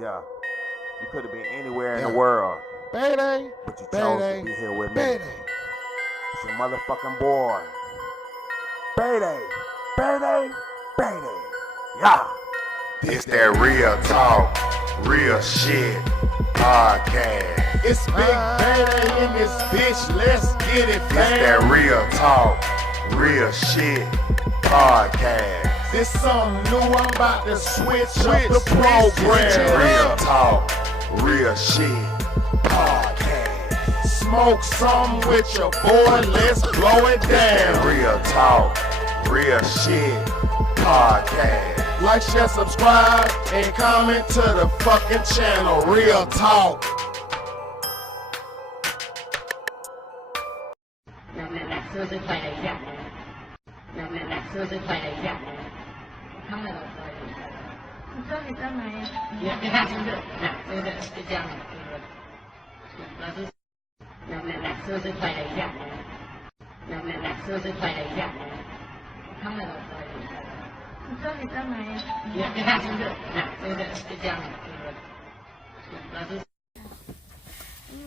Yeah, you could have been anywhere in the world, Payday, but you chose to be here with me. It's your motherfucking boy. Payday, payday, payday. Yeah. It's that real talk, real shit podcast. It's Big Payday in this bitch, let's get it, It's man. that real talk, real shit podcast. This something new, I'm about to switch up the program. Real talk, real shit podcast. Smoke some with your boy, let's blow it down. Real talk, real shit podcast. Like, share, subscribe, and comment to the fucking channel. Real talk.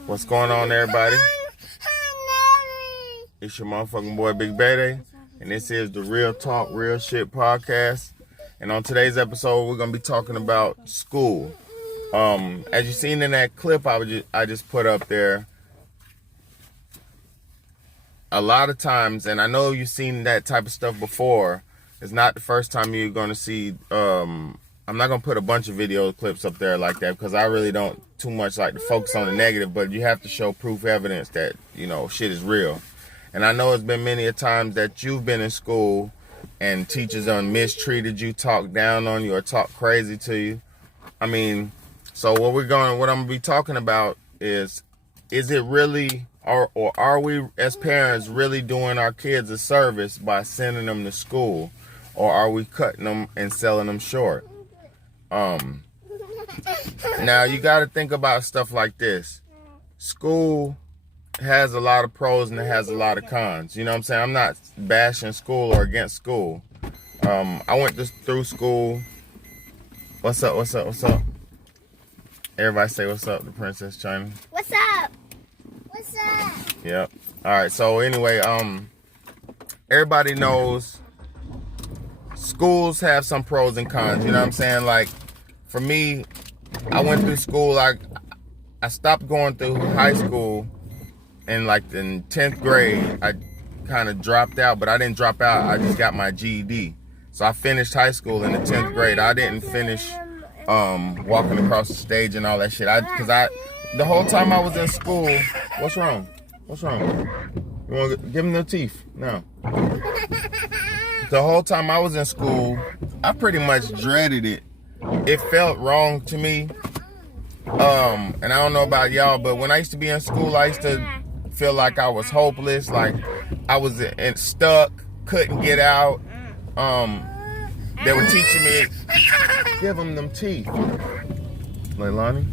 What's going on, everybody? It's your motherfucking boy, Big Payday, and this is the Real Talk, Real Shit podcast. And on today's episode, we're gonna be talking about school. As you seen in that clip I just put up there, a lot of times, and I know you've seen that type of stuff before, it's not the first time you're gonna see. I'm not gonna put a bunch of video clips up there like that because I really don't too much like to focus on the negative, but you have to show proof evidence that, you know, shit is real. And I know it's been many a times that you've been in school and teachers done mistreated you, talked down on you, or talked crazy to you. I mean, so what I'm gonna be talking about is it really, or are we as parents really doing our kids a service by sending them to school, or are we cutting them and selling them short? Now you got to think about stuff like this. School has a lot of pros and it has a lot of cons. You know what I'm saying? I'm not bashing school or against school. I went through school. What's up? What's up? What's up? Everybody say what's up to Princess China. What's up? What's up? Yep. All right. So anyway, everybody knows schools have some pros and cons. You know what I'm saying? Like, for me, I went through school. I stopped going through high school in 10th grade. I kind of dropped out, but I didn't drop out. I just got my GED. So I finished high school in the 10th grade. I didn't finish walking across the stage and all that shit. The whole time I was in school, what's wrong? What's wrong? You want to give them the teeth? No. The whole time I was in school, I pretty much dreaded it. It felt wrong to me. And I don't know about y'all, but when I used to be in school, I used to feel like I was hopeless, like I was stuck, couldn't get out. They were teaching me, give them teeth. Leilani.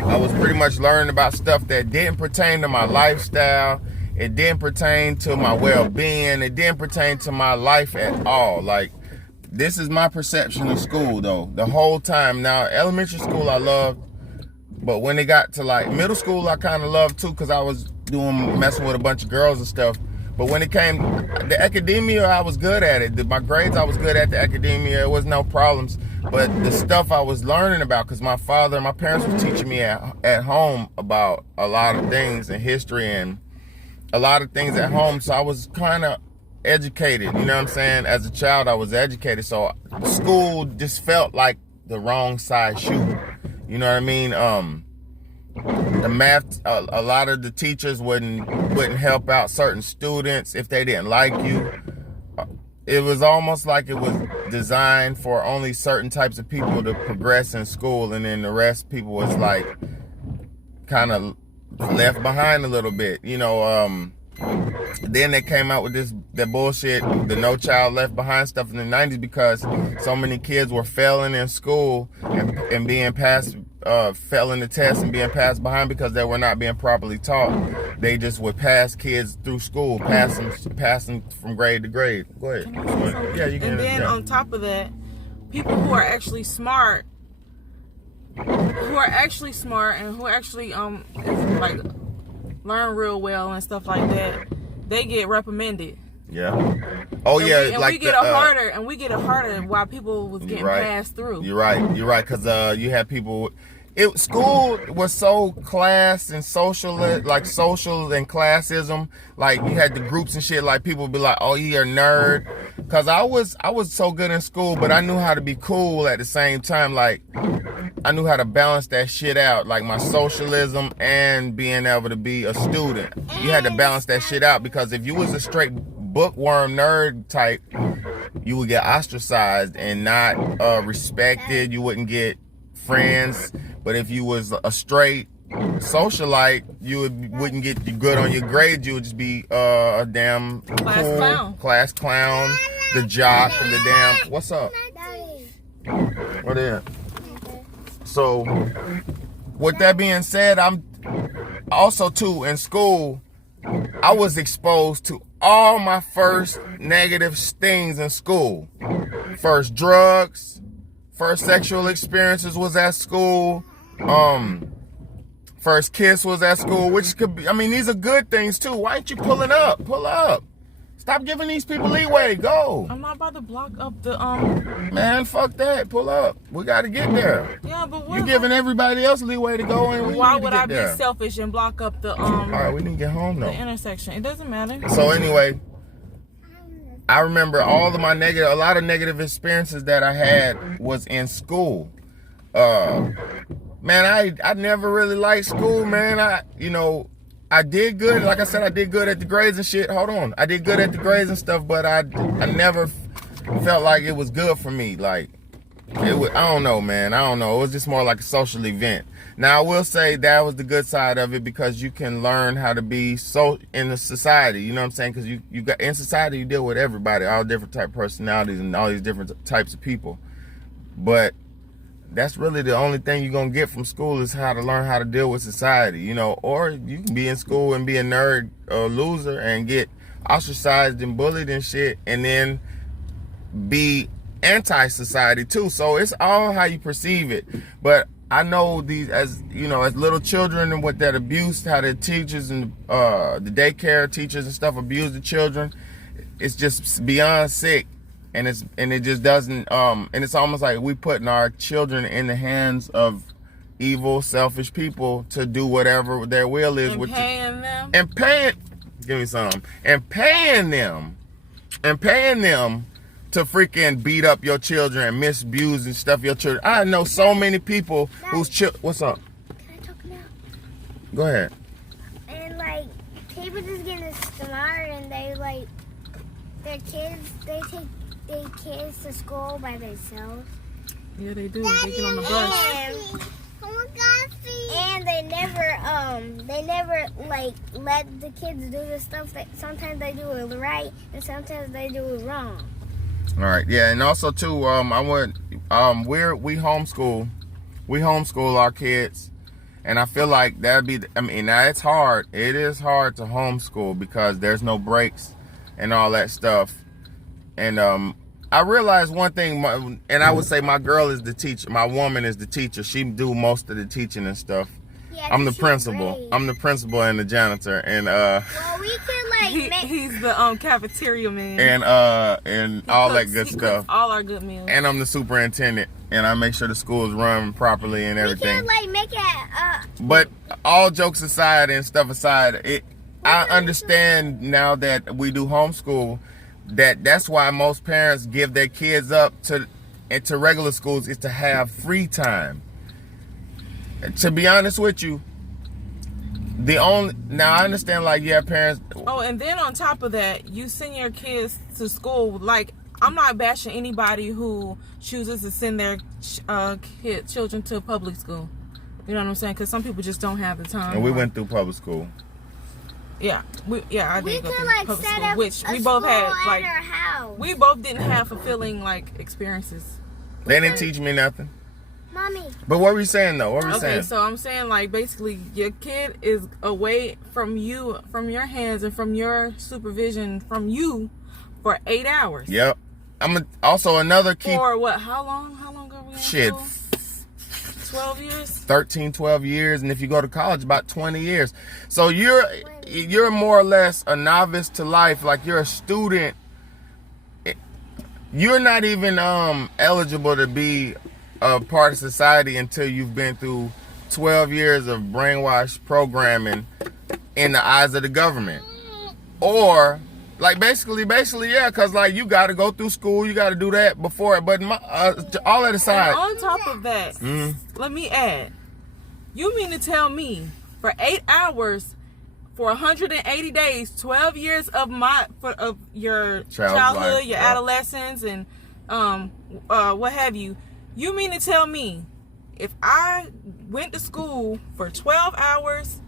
I was pretty much learning about stuff that didn't pertain to my lifestyle. It didn't pertain to my well-being. It didn't pertain to my life at all. Like, this is my perception of school, though. The whole time. Now, elementary school I loved, but when it got to middle school, I kind of loved too, because I was messing with a bunch of girls and stuff. But when it came the academia, I was good at it. My grades, I was good at the academia. It was no problems. But the stuff I was learning about, because my parents were teaching me at home about a lot of things in history and a lot of things at home. So I was kind of educated, you know what I'm saying? As a child, I was educated. So school just felt like the wrong size shoe. You know what I mean? The math, a lot of the teachers wouldn't help out certain students if they didn't like you. It was almost like it was designed for only certain types of people to progress in school, and then the rest people was like kind of left behind a little bit, you know. Then they came out with that bullshit, the No Child Left Behind stuff in the 90s, because so many kids were failing in school and being passed, failing the test and being passed behind because they were not being properly taught. They just would pass kids through school, pass them from grade to grade. Go ahead. Yeah, you can. And then on top of that, people who are actually smart who are actually smart and who actually is, like, learn real well and stuff like that, they get reprimanded. Yeah. Oh And yeah. we, and like we get it harder while people was getting passed through. You're right. Cause you had people. School was so class and social, like social and classism. Like you had the groups and shit. Like people would be like, "Oh, you're a nerd." Cause I was so good in school, but I knew how to be cool at the same time. Like I knew how to balance that shit out, like my socialism and being able to be a student. You had to balance that shit out because if you was a straight bookworm nerd type, you would get ostracized and not respected. You wouldn't get friends. But if you was a straight socialite, you wouldn't get good on your grades. You would just be a damn class clown, the jock, and the damn. What's up? What is it? So, with that being said, I'm also too in school. I was exposed to all my first negative things in school. First drugs, first sexual experiences was at school. First kiss was at school, which could be, I mean, these are good things too. Why ain't you pulling up? Pull up. Stop giving these people leeway. Go. I'm not about to block up the Man, fuck that. Pull up. We got to get there. Yeah, but what? You giving everybody else leeway to go in. Why would I be selfish and block up the All right, we didn't get home though. the intersection? It doesn't matter. So anyway, I remember a lot of negative experiences that I had was in school. Man, I never really liked school, man. I did good. Like I said, I did good at the grades and shit. Hold on. I did good at the grades and stuff, but I never felt like it was good for me. Like, I don't know, man. I don't know. It was just more like a social event. Now, I will say that was the good side of it because you can learn how to be so in the society. You know what I'm saying? Because you got in society, you deal with everybody, all different type of personalities and all these different types of people. But that's really the only thing you're going to get from school is how to learn how to deal with society, you know, or you can be in school and be a nerd or loser and get ostracized and bullied and shit and then be anti-society too. So it's all how you perceive it. But I know these, as you know, as little children and what that abuse, how the teachers and the daycare teachers and stuff abuse the children, it's just beyond sick. And it just doesn't and it's almost like we putting our children in the hands of evil, selfish people to do whatever their will is And with paying them. and paying give me some and paying them to freaking beat up your children and misabuse and stuff your children. I know so many people whose what's up? Can I talk now? Go ahead. And like people just getting smart and they like their kids they take their kids to school by themselves. Yeah, they do. They get on the bus. And they never like let the kids do the stuff that sometimes they do it right and sometimes they do it wrong. All right, yeah, and also too, we homeschool our kids, and I feel like that'd be, I mean, now it's hard. It is hard to homeschool because there's no breaks and all that stuff. And I realized one thing, and I would say my girl is the teacher, my woman is the teacher. She do most of the teaching and stuff. Yeah, I'm the she's principal. great. I'm the principal and the janitor, and Well, we can like make. He's the cafeteria man. and all that good He stuff. cooks all our good meals. And I'm the superintendent, and I make sure the schools run properly and We everything. can like make it. But all jokes aside and stuff aside, I understand now that we do homeschool that's why most parents give their kids up to regular schools is to have free time. To be honest with you, now I understand like you have parents. Oh, and then on top of that, you send your kids to school. Like, I'm not bashing anybody who chooses to send their children to public school. You know what I'm saying? Because some people just don't have the time. And we went through public school. Yeah, I We did go can through like public set school, up which a we both had. school Like, at our house. we both didn't have fulfilling like experiences. They didn't teach me nothing. Mommy. But what were you saying though? What were you Okay, saying? so I'm saying like basically your kid is away from you, from your hands, and from your supervision from you for 8 hours. Yep. Also another key. For what? How long? How long are we in Shit. school? 12 years? 13, 12 years, and if you go to college, about 20 years. So you're more or less a novice to life, like you're a student. You're not even eligible to be a part of society until you've been through 12 years of brainwash programming in the eyes of the government. Or, like, basically, yeah, because, like, you got to go through school, you got to do that before, but all that aside. And on top of that, let me add, you mean to tell me for 8 hours, for 180 days, 12 years of your childhood, life, your yeah. adolescence, and what have you, you mean to tell me if I went to school for 12 hours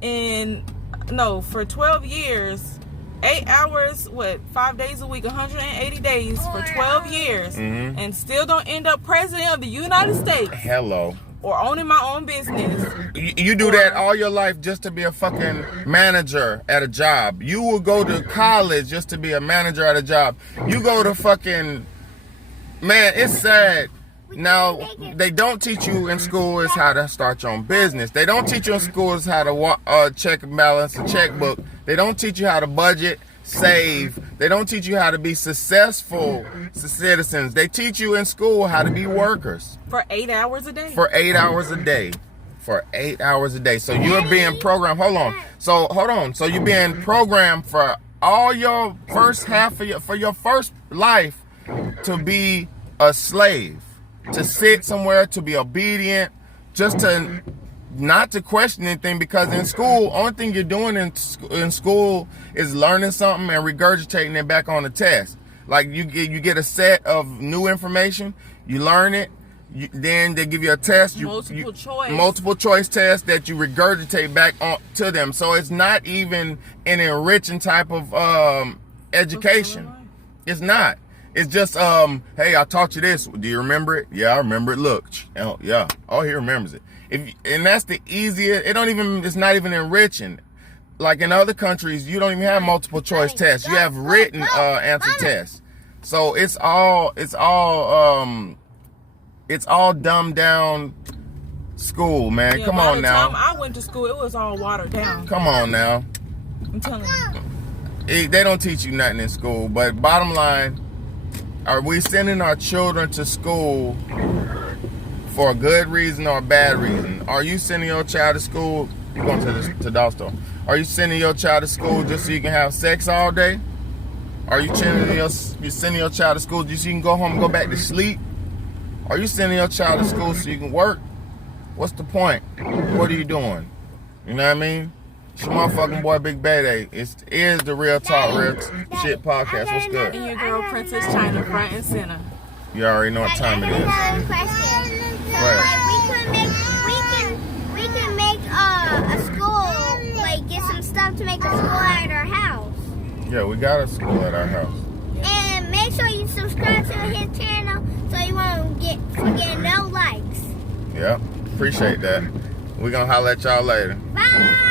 for 12 years, 8 hours, 5 days a week, 180 days for 12 years, and still don't end up president of the United States Hello. or owning my own business? You do that all your life just to be a fucking manager at a job. You will go to college just to be a manager at a job. You go to fucking... Man, it's sad. Now, they don't teach you in school is how to start your own business. They don't teach you in school is how to check and balance a checkbook. They don't teach you how to budget, save. They don't teach you how to be successful citizens. They teach you in school how to be workers. For 8 hours a day? For 8 hours a day. For 8 hours a day. So you're being programmed. Hold on. So you're being programmed for all your first half of for your first life to be a slave. To sit somewhere, to be obedient, just to not to question anything, because in school, only thing you're doing in school is learning something and regurgitating it back on the test. Like you get a set of new information, you learn it, then they give you a test, multiple choice test that you regurgitate back on to them. So it's not even an enriching type of education. It's not. It's just, hey, I taught you this. Do you remember it? Yeah, I remember it. Look, yeah. Oh, he remembers it. And that's the easiest. It's not even enriching. Like in other countries, you don't even have multiple choice tests. You have written answer tests. So it's all dumbed down school, man. Yeah, Come on now. By the time I went to school, it was all watered down. Come on now. I'm telling you. They don't teach you nothing in school. But bottom line, are we sending our children to school for a good reason or a bad reason? Are you sending your child to school? You're going to doll store. Are you sending your child to school just so you can have sex all day? Are you sending your child to school just so you can go home and go back to sleep? Are you sending your child to school so you can work? What's the point? What are you doing? You know what I mean? It's your motherfucking boy Big Bad. It is the Real Talk Real Shit podcast. What's good? And your girl Princess China, front and center. You already know what time it is. Another question. So, Right. we can make a school, like get some stuff to make a school at our house. Yeah, we got a school at our house. And make sure you subscribe to his channel so you won't forget no likes. Yep, appreciate that. We're gonna holler at y'all later. Bye.